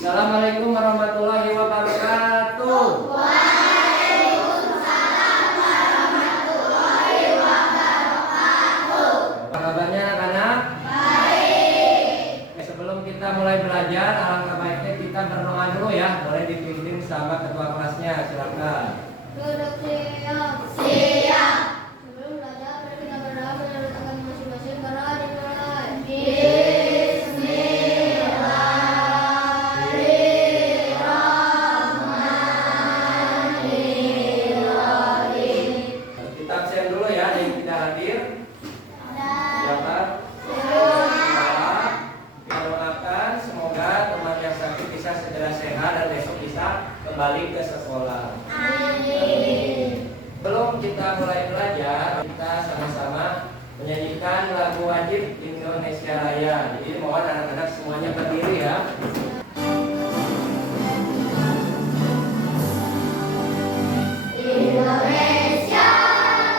Assalamualaikum warahmatullahi wabarakatuh. Waalaikumsalam warahmatullahi wabarakatuh. Apa kabarnya anak-anak? Baik. Sebelum kita mulai belajar, alangkah baiknya kita berdoa dulu ya. Boleh dipimpin sama ketua kelasnya, silakan. Duduk siap. Siap. Sebelum belajar, mari kita berdoa menurut masing-masing. Berdoa dimulai. Kita absen dulu ya, yang tidak hadir. Siapa? Kita doakan semoga teman yang sakit bisa segera sehat dan besok bisa kembali ke sekolah. Belum kita mulai belajar, kita sama-sama menyanyikan lagu wajib Indonesia Raya. Jadi mohon anak-anak semuanya berdiri ya. Indonesia,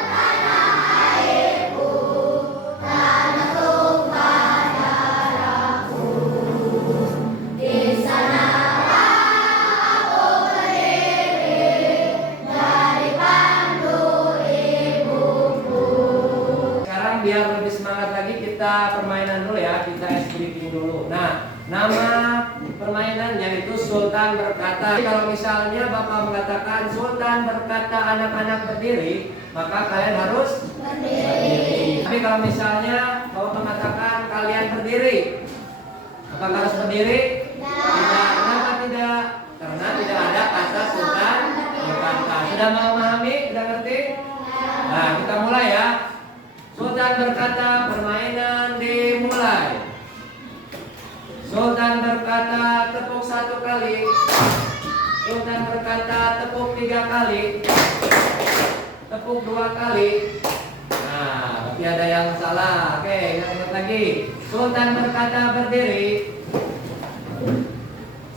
tanah airku, tanah tumpah darahku. Di sanalah aku berdiri, dari pandu ibuku. Sekarang biar lebih semangat lagi kita permainan dulu ya, kita ice breaking dulu. Nah, nama permainannya itu Sultan Berkata. Jadi kalau misalnya Bapak mengatakan Sultan berkata anak-anak berdiri, maka kalian harus berdiri. Tapi kalau misalnya Bapak mengatakan kalian berdiri, apakah harus berdiri? Tidak. Kenapa tidak? Karena tidak ada kata Sultan Berkata. Sudah memahami? Sudah ngerti? Nah, kita mulai ya. Sultan berkata, permainan dimulai. Sultan berkata, tepuk 1 kali. Sultan berkata, tepuk 3 kali. Tepuk 2 kali. Nah, tapi ada yang salah. Oke, ingat lagi. Sultan berkata, berdiri.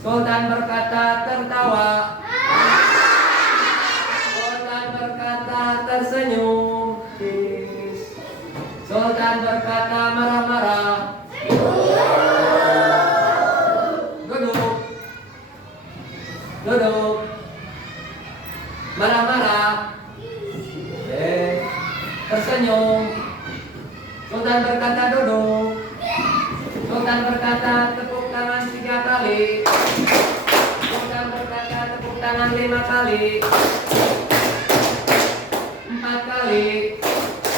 Sultan berkata, tertawa. Sultan berkata, tersenyum. Sultan berkata, marah-marah. Duduk. Duduk. Marah-marah. Tersenyum. Sultan berkata, duduk. Sultan berkata, tepuk tangan 3 kali. Sultan berkata, tepuk tangan 5 kali. 4 kali.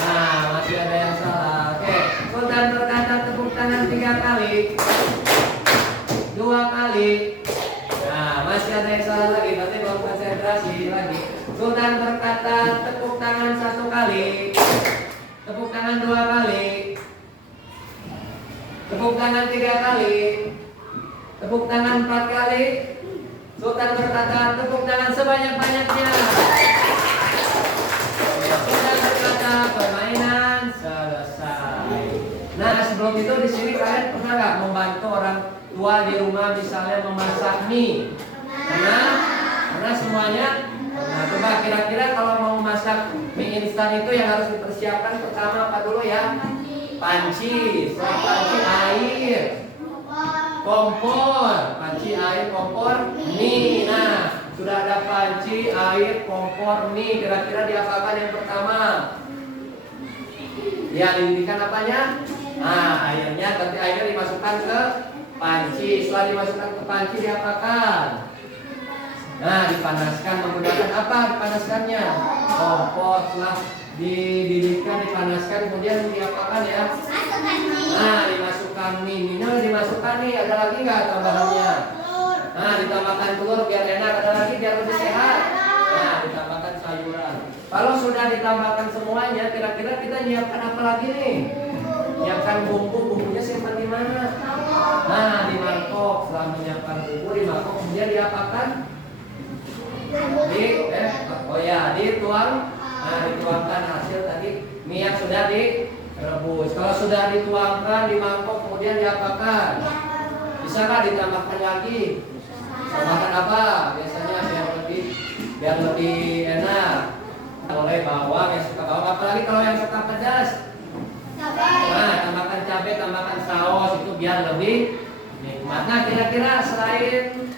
Nah, masih ada yang salah. Oke, Sultan berkata, tepuk tangan 3 kali. 2 kali. Nah, masih ada yang salah lagi. Berarti belum konsentrasi lagi. Sultan berkata, tepuk tangan 1 kali. Tepuk tangan 2 kali. Tepuk tangan 3 kali. Tepuk tangan 4 kali. Sultan berkata, tepuk tangan sebanyak-banyaknya. Sultan berkata, permainan selesai. Nah, sebelum itu di sini kalian pernah nggak membantu orang tua di rumah misalnya memasak mie? Karena semuanya. Nah, coba kira-kira kalau mau masak mie instan itu yang harus dipersiapkan pertama apa dulu ya? Panci. Setelah panci air, kompor. Panci air, kompor, mie. Nah, sudah ada panci air, kompor, mie. Kira-kira diapakan yang pertama? Ya, didirikan apanya? Nah, airnya, nanti airnya dimasukkan ke panci. Setelah dimasukkan ke panci diapakan? Nah, dipanaskan menggunakan apa dipanaskannya? Kompor. Setelah dididihkan, dipanaskan, kemudian diapakan ya? Nah, dimasukkan mie. Mie dimasukkan nih, ada lagi nggak tambahannya? Nah, ditambahkan telur biar enak, ada lagi biar lebih sehat. Nah, ditambahkan sayuran. Kalau sudah ditambahkan semuanya, kira-kira kita nyiapkan apa lagi nih? Nyiapkan bumbunya simpan di mana? Nah, di mangkok. Setelah menyiapkan bumbu di mangkok, kemudian diapakan? Dituang. Nah, dituangkan hasil tadi mie yang sudah direbus. Kalau sudah dituangkan di mangkok, kemudian diapakan? Bisakah ditambahkan lagi? Tambahkan apa? Biasanya biar lebih enak. Boleh bawang, yang suka bawang, apalagi kalau yang suka pedas. Nah, tambahkan cabai, tambahkan saus itu biar lebih nikmat. Nah, kira-kira selain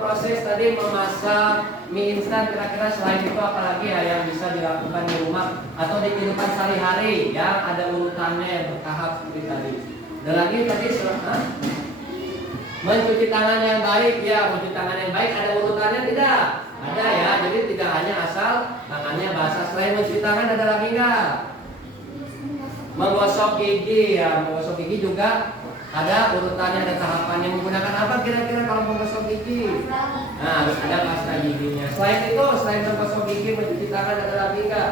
proses tadi memasak mie instan, kira-kira selain itu apalagi ya yang bisa dilakukan di rumah atau di kehidupan sehari-hari yang ada urutannya bertahap seperti tadi. Dan lagi tadi mencuci tangan yang baik, ya mencuci tangan yang baik ada urutannya tidak? Ada ya, jadi tidak hanya asal tangannya basah. Selain mencuci tangan ada lagi nggak? Menggosok gigi, ya menggosok gigi juga ada urutannya, ada tahapannya. Menggunakan apa kira-kira kalau menggosok gigi? Nah, harus ada pasta giginya. Selain itu, selain menggosok gigi, mencuci tangan ada lagi nggak?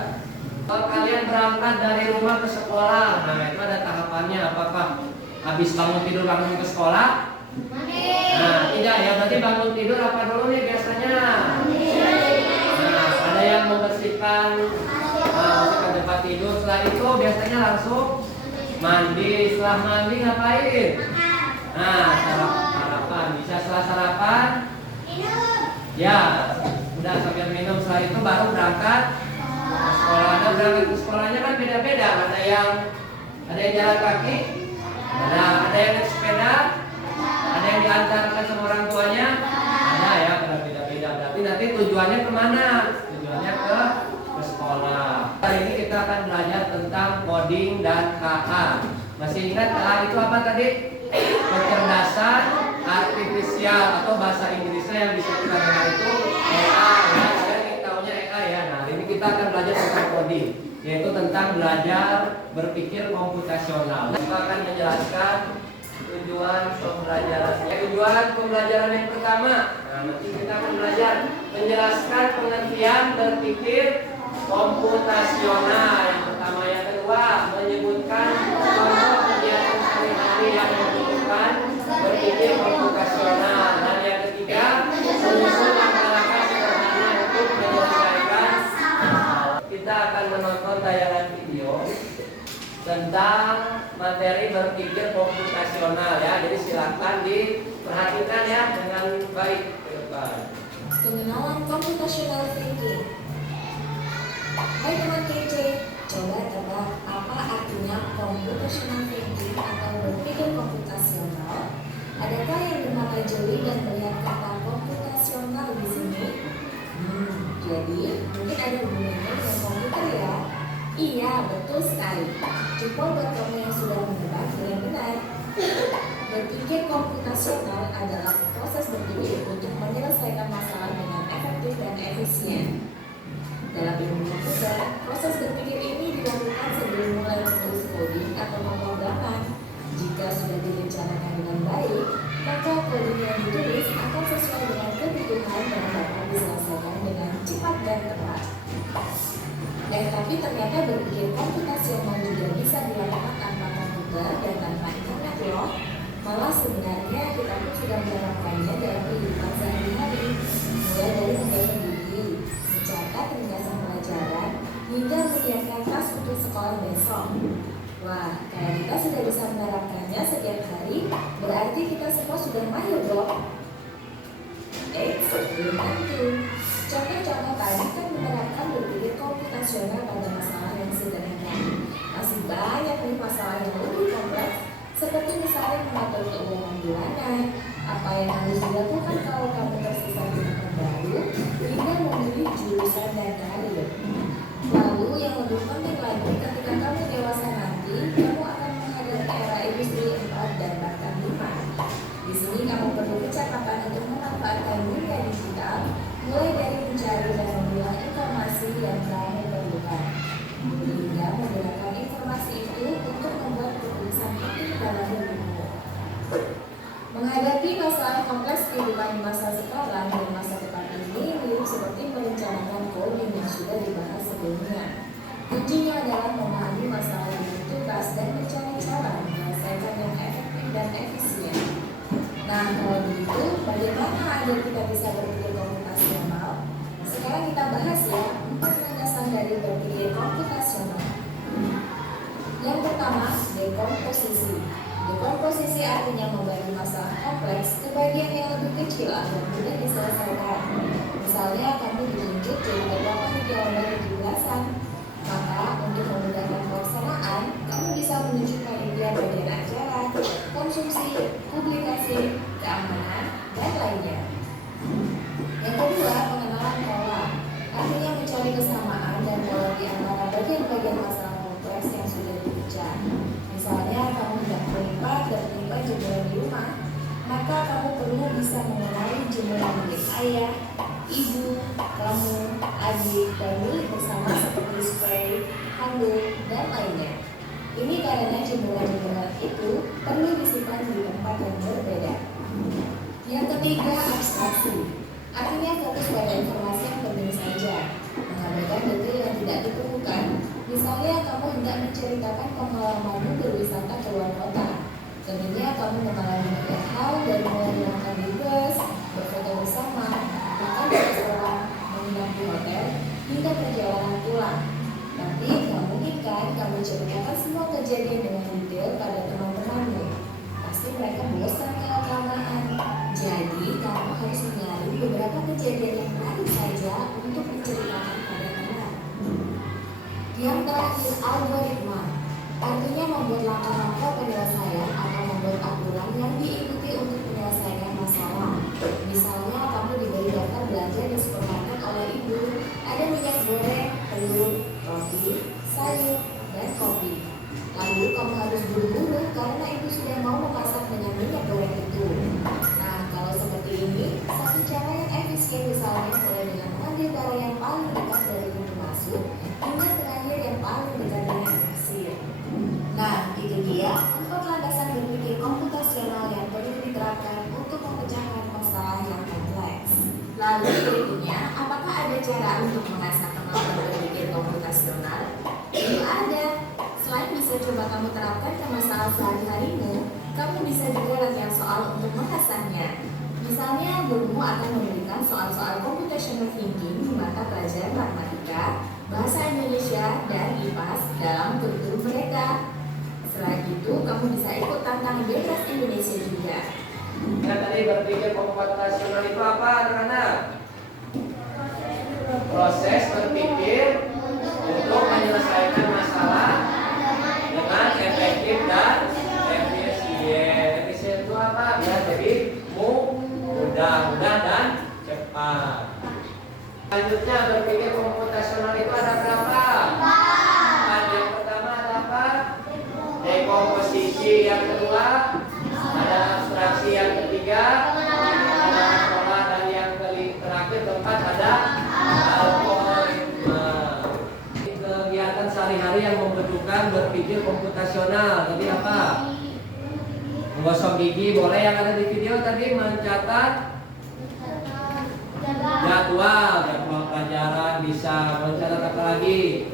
Kalau kalian berangkat dari rumah ke sekolah, nah itu ada tahapannya. Apakah habis bangun tidur langsung ke sekolah? Nah, tidak ya. Berarti bangun tidur apa dulu nih biasanya? Nah, ada yang membersihkan tempat tidur. Setelah itu biasanya langsung mandi. Setelah mandi ngapain? Nah, sarapan. Bisa setelah sarapan? Ya, udah sambil minum. Setelah itu baru berangkat ke sekolah. Nah, berangkat ke sekolahnya kan beda-beda. Ada yang jalan kaki, ada yang naik sepeda, ada yang diantarkan sama orang tuanya, ada ya, beda-beda. Berarti nanti tujuannya kemana? Tujuannya ke sekolah. Hari ini kita akan belajar tentang coding dan KA. Masih ingat KA itu apa tadi? Kecerdasan artifisial atau bahasa Inggrisnya yang bisa kita dengar itu EA ya. Kalian tahunya EA ya. Nah, hari ini kita akan belajar tentang coding, yaitu tentang belajar berpikir komputasional. Kita akan menjelaskan tujuan pembelajaran. Tujuan pembelajaran yang pertama, nah, nanti kita akan belajar menjelaskan pengertian berpikir komputasional. Yang pertama, yang kedua, menyebutkan contoh kegiatan sehari-hari yang membutuhkan berpikir komputasional. Dan yang ketiga, menyusun langkah-langkah sederhana untuk menyelesaikan masalah. Kita akan menonton tayangan video tentang materi berpikir komputasional ya. Jadi silakan diperhatikan ya dengan baik ke depan. Pengenalan computational thinking. Hai teman kece, coba tebak apa artinya computational thinking atau berpikir komputasional? Adakah yang bernama jeli dan melihat kata komputasional di sini? Jadi mungkin ada hubungannya dengan komputer ya? Iya, betul sekali. Cukup buat kamu yang sudah menebak dengan benar. Berpikir komputasional adalah proses berpikir untuk menyelesaikan masalah dengan efektif dan efisien. Dalam ilmu komputer, proses berpikir ini dilakukan sebelum mulai menulis coding atau pemrograman. Jika sudah direncanakan dengan baik, maka coding yang ditulis akan sesuai dengan kebutuhan dan dapat diselesaikan dengan cepat dan tepat. Tapi ternyata berpikir komputasional juga bisa dilakukan tanpa komputer dan tanpa internet loh. Malah sebenarnya kita pun sudah menerapkannya dalam kehidupan sehari-hari, mulai dari membaca buku, mencatat ringkasan pelajaran, hingga menyiapkan tas untuk sekolah besok. Wah, kalau kita sudah bisa menerapkannya setiap hari, berarti kita semua sudah mahir dong. Belum tentu. Contoh-contoh tadi kan menerapkan berpikir komputasional pada masalah yang sederhana. Masih banyak nih masalah yang lebih kompleks, seperti misalnya mengatur keuangan bulanan, apa yang harus dilakukan kalau kamu tersisa di tempat baru, hingga memilih jurusan dan karir. Lalu yang lebih penting lagi, ketika kamu dewasa nanti, kamu akan menghadapi era industri 4 dan bahkan 5. Di sini kamu perlu kecakapan untuk memanfaatkan dunia digital, mulai dari mencari dan memilah informasi yang kamu perlukan, hingga menggunakan informasi itu untuk membuat keputusan penting dalam hidupmu. Menghadapi masalah kompleks kehidupan di masa sekarang dan masa depan ini mirip seperti merencanakan coding yang sudah dibahas sebelumnya. Kuncinya adalah memahami masalah yang tuntas dan mencari cara menyelesaikan yang efektif dan efisien. Nah, kalau begitu, bagaimana agar kita bisa berpikir komputasional? Sekarang kita bahas ya 4 landasan dari berpikir komputasional. Yang pertama, dekomposisi. Dekomposisi artinya membagi masalah kompleks ke bagian yang lebih kecil agar mudah diselesaikan. Misalnya, kamu ditunjuk jadi ketua panitia lomba 17-an. Maka Maka untuk memudahkan pelaksanaan, kamu bisa menunjukkan media bagian acara, konsumsi, publikasi, keamanan, dan lainnya. Yang kedua, pengenalan pola. Artinya mencari kesamaan dan pola di antara bagian-bagian masalah kompleks yang sudah dipecah. Misalnya, kamu hendak melipat dan menyimpan jemuran di rumah, maka kamu perlu bisa mengenali jemuran milik ayah, ibu, kamu, adik, dan milik bersama seperti spray, handuk, dan lainnya. Ini karena jemuran-jemuran itu perlu disimpan di tempat yang berbeda. Yang ketiga, abstraksi. Artinya fokus pada informasi yang penting saja, mengabaikan detail yang tidak diperlukan. Misalnya, kamu hendak menceritakan pengalamanmu berwisata ke luar kota. Tentunya kamu mengalami banyak hal dari mulai makan di bus, berfoto bersama, makan di restoran, menginap di hotel, hingga perjalanan pulang. Nanti nggak mungkin kan kamu ceritakan semua kejadian dengan detail pada teman-temanmu. Pasti mereka bosan kalau kelamaan. Jadi kamu harus mencari beberapa kejadian yang menarik saja untuk diceritakan pada teman. Yang terakhir, algoritma. Artinya membuat langkah-langkah penyelesaian atau membuat aturan yang diikuti untuk menyelesaikan masalah. Misalnya, kamu diberi daftar belanja di supermarket oleh ibu, ada minyak goreng, telur, roti, sayur, dan kopi. Lalu kamu harus buru-buru karena ibu sudah mau memasak dengan minyak goreng itu. Nah, kalau seperti ini, satu cara yang efisien misalnya mulai dengan mengambil barang yang paling dekat dari pintu masuk hingga terakhir yang paling dekat dengan kasir. Nah, itu dia 4 landasan berpikir komputasional yang perlu diterapkan untuk memecahkan masalah yang kompleks. Lalu berikutnya, apakah ada cara untuk mengasah kemampuan berpikir komputasional? Itu ada. Selain bisa coba kamu terapkan ke masalah sehari-harimu, kamu bisa juga latihan soal untuk mengasahnya. Misalnya, gurumu akan memberikan soal-soal computational thinking di mata pelajaran matematika, bahasa Indonesia, dan IPAS dalam kurikulum mereka. Selain itu, kamu bisa ikut tantangan bebas Indonesia juga. Nah, tadi berpikir komputasional itu apa, anak-anak? Proses berpikir untuk menyelesaikan masalah dengan efektif dan efisien. Efisien itu apa? Ya, jadi mudah dan cepat. Selanjutnya, berpikir komputasional itu ada berapa? Yang pertama ada apa? Dekomposisi. Yang kedua ada abstraksi. Yang ketiga ada pola, dan yang terakhir keempat ada algoritma. Kegiatan sehari-hari yang membutuhkan berpikir komputasional. Tadi apa? Menggosok gigi boleh, yang ada di video tadi mencatat jadwal pelajaran bisa, mencatat apa lagi?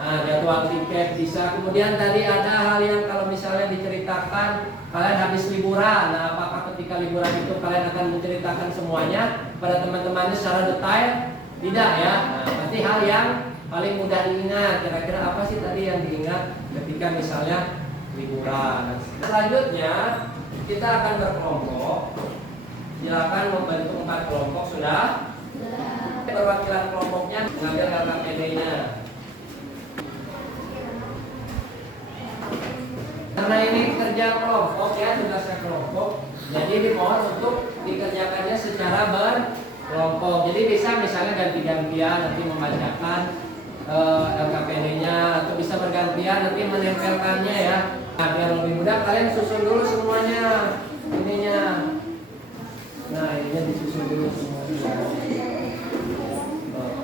Nah, jadwal tiket bisa. Kemudian tadi ada hal yang kalau misalnya diceritakan kalian habis liburan. Nah, apakah ketika liburan itu kalian akan menceritakan semuanya pada teman-temannya secara detail? Tidak ya. Nah, berarti hal yang paling mudah diingat. Kira-kira apa sih tadi yang diingat ketika misalnya liburan? Selanjutnya kita akan berkelompok. Silakan membentuk 4 kelompok. Sudah? Perwakilan kelompoknya mengambil LKPD-nya. Karena ini kerja kelompok ya, tugasnya kelompok. Jadi dimohon untuk dikerjakannya secara berkelompok. Jadi bisa misalnya ganti-gantian nanti membacakan LKPD-nya, atau bisa bergantian nanti menempelkannya ya. Nah, biar lebih mudah kalian susun dulu semuanya ininya. Nah, ininya disusun dulu semuanya.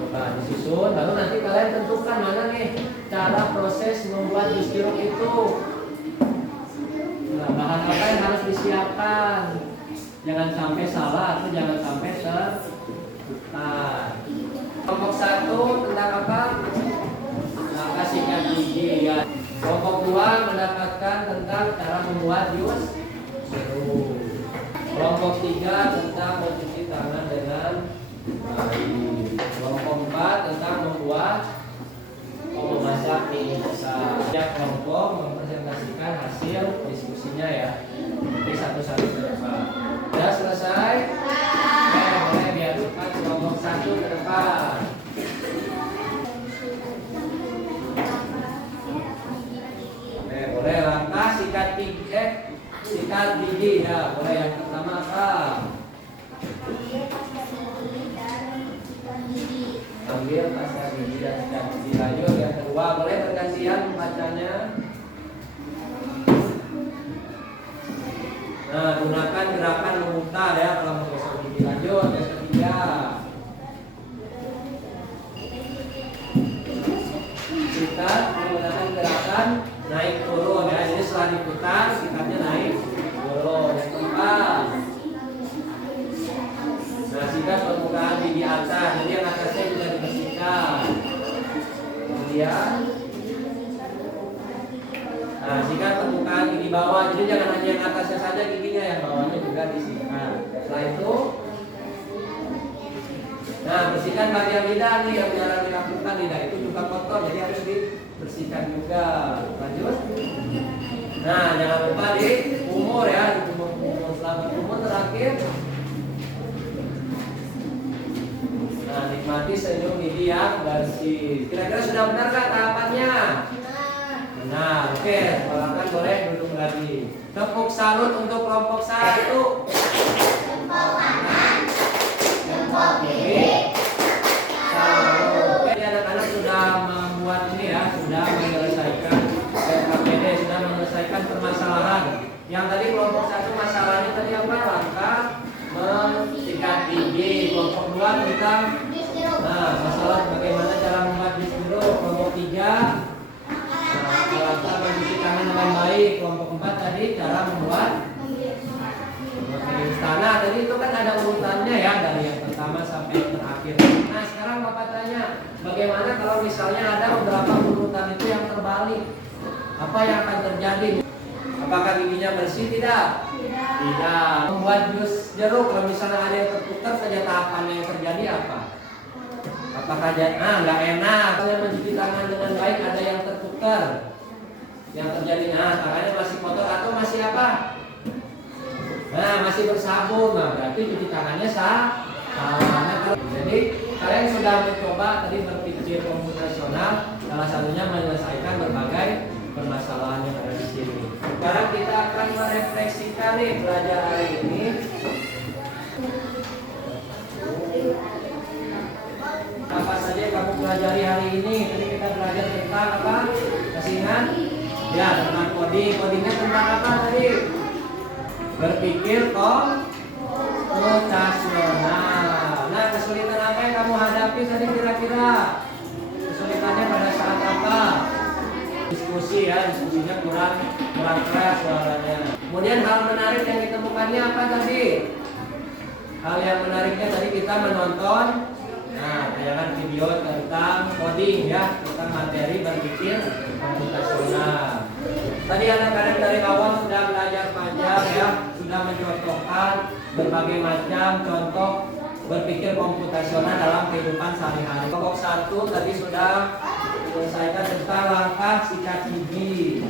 Nah, disusun, baru nanti kalian tentukan mana nih cara proses membuat jus jeruk itu. Nah, bahan apa yang harus disiapkan? Jangan sampai salah atau jangan sampai kelompok 1 tentang apa? Maka sikat gigi ya. Kelompok 2 mendapatkan tentang cara membuat jus jeruk. Kelompok 3 tentang mencuci tangan dengan baik. Kelompok 4 tentang membuat memasak mie instan. Setiap kelompok mempresentasikan hasil diskusinya ya. Jadi satu-satu ke depan. Sudah selesai? Boleh biar cepat kelompok 1 ke depan. dimasukkan, sikatnya naik turun. Yang keempat, nah sikat permukaan gigi atas, jadi yang atasnya juga dibersihkan. Kemudian, nah sikat permukaan gigi bawah, jadi jangan hanya yang atasnya saja giginya, yang bawahnya juga disikat. Setelah itu, nah bersihkan bagian lidah nih yang jarang dilakukan, lidah itu juga kotor, jadi harus dibersihkan juga. Lanjut. Nah jangan lupa di umur ya, di umur setelah berumur terakhir. Nah nikmati senyum gigi yang bersih. Kira-kira sudah benarkah tahapannya? Benar. Oke, silakan boleh duduk lagi. Tepuk salut untuk kelompok 1. Jempol kanan, jempol kiri. Oke, anak-anak sudah membuat ini ya, sudah menyelesaikan KPD, sudah menyelesaikan permasalahan. Yang tadi kelompok 1 masalahnya tadi apa? Langkah mensikat gigi. Kelompok 2 tentang masalah bagaimana cara membuat bis biru. Kelompok 3 langkah mencuci tangan dengan baik. Kelompok 4 tadi cara membuat istana. Tadi itu kan ada urutannya ya, dari yang pertama sampai yang terakhir. Nah sekarang Bapak tanya, bagaimana kalau misalnya ada beberapa urutan itu yang terbalik? Apa yang akan terjadi? Apakah giginya bersih? Tidak. Tidak. Membuat jus jeruk, kalau misalnya ada yang tertukar saja, tahapannya yang terjadi apa? Apakah nggak enak? Kalau mencuci tangan dengan baik ada yang tertukar, yang terjadi tangannya masih kotor atau masih apa? Nah masih bersabun, nah berarti cuci tangannya salah. Jadi kalian sudah mencoba tadi berpikir komputasional, salah satunya menyelesaikan berbagai permasalahan yang ada di sini. Sekarang kita akan merefleksikan nih belajar hari ini. Apa saja yang kamu pelajari hari ini? Tadi kita belajar tentang apa? Masih ingat? Ya, tentang coding. Codingnya tentang apa tadi? Berpikir komputasional. Nah, kesulitan apa yang kamu hadapi tadi kira-kira? Kesulitannya pada saat apa? Diskusi ya, diskusinya kurang keras suaranya. Kemudian hal menarik yang ditemukannya apa tadi? Hal yang menariknya tadi kita menonton tayangan video tentang coding ya, tentang materi berpikir komputasional. Tadi anak-anak dari awal sudah belajar panjang ya, sudah mencontohkan berbagai macam contoh berpikir komputasional dalam kehidupan sehari-hari. Kelompok 1 tadi sudah menyelesaikan tentang langkah sikat gigi.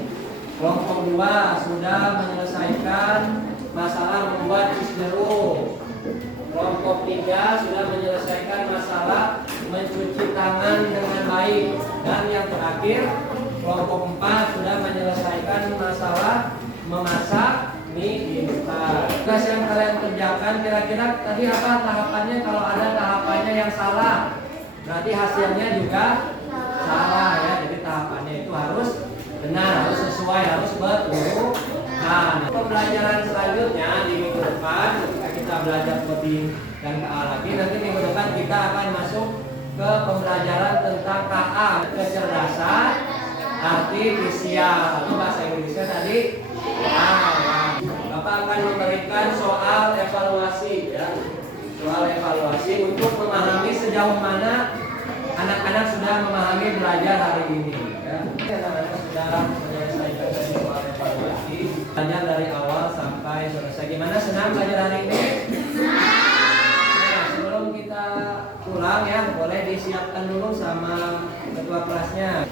Kelompok 2 sudah menyelesaikan masalah membuat jus jeruk. Kelompok 3 sudah menyelesaikan masalah mencuci tangan dengan baik. Dan yang terakhir, kelompok 4 sudah menyelesaikan masalah memasak mie instan. Tugas yang kalian kerjakan kira-kira tadi apa tahapannya? Kalau ada tahapannya yang salah, berarti hasilnya juga salah ya. Jadi tahapannya itu harus benar, harus sesuai, harus betul. Nah, pembelajaran selanjutnya di minggu depan ketika kita belajar coding dan KA lagi, nanti minggu depan kita akan masuk ke pembelajaran tentang KA, kecerdasan artifisial. Atau bahasa Inggrisnya tadi Bapak akan memberikan soal evaluasi ya. Soal evaluasi untuk memahami sejauh mana anak-anak sudah memahami belajar hari ini ya. Anak-anak sudah menyelesaikan soal evaluasi, belajar dari awal sampai selesai. Gimana, senang belajar hari ini? Nah, sebelum kita pulang ya, boleh disiapkan dulu sama ketua kelasnya.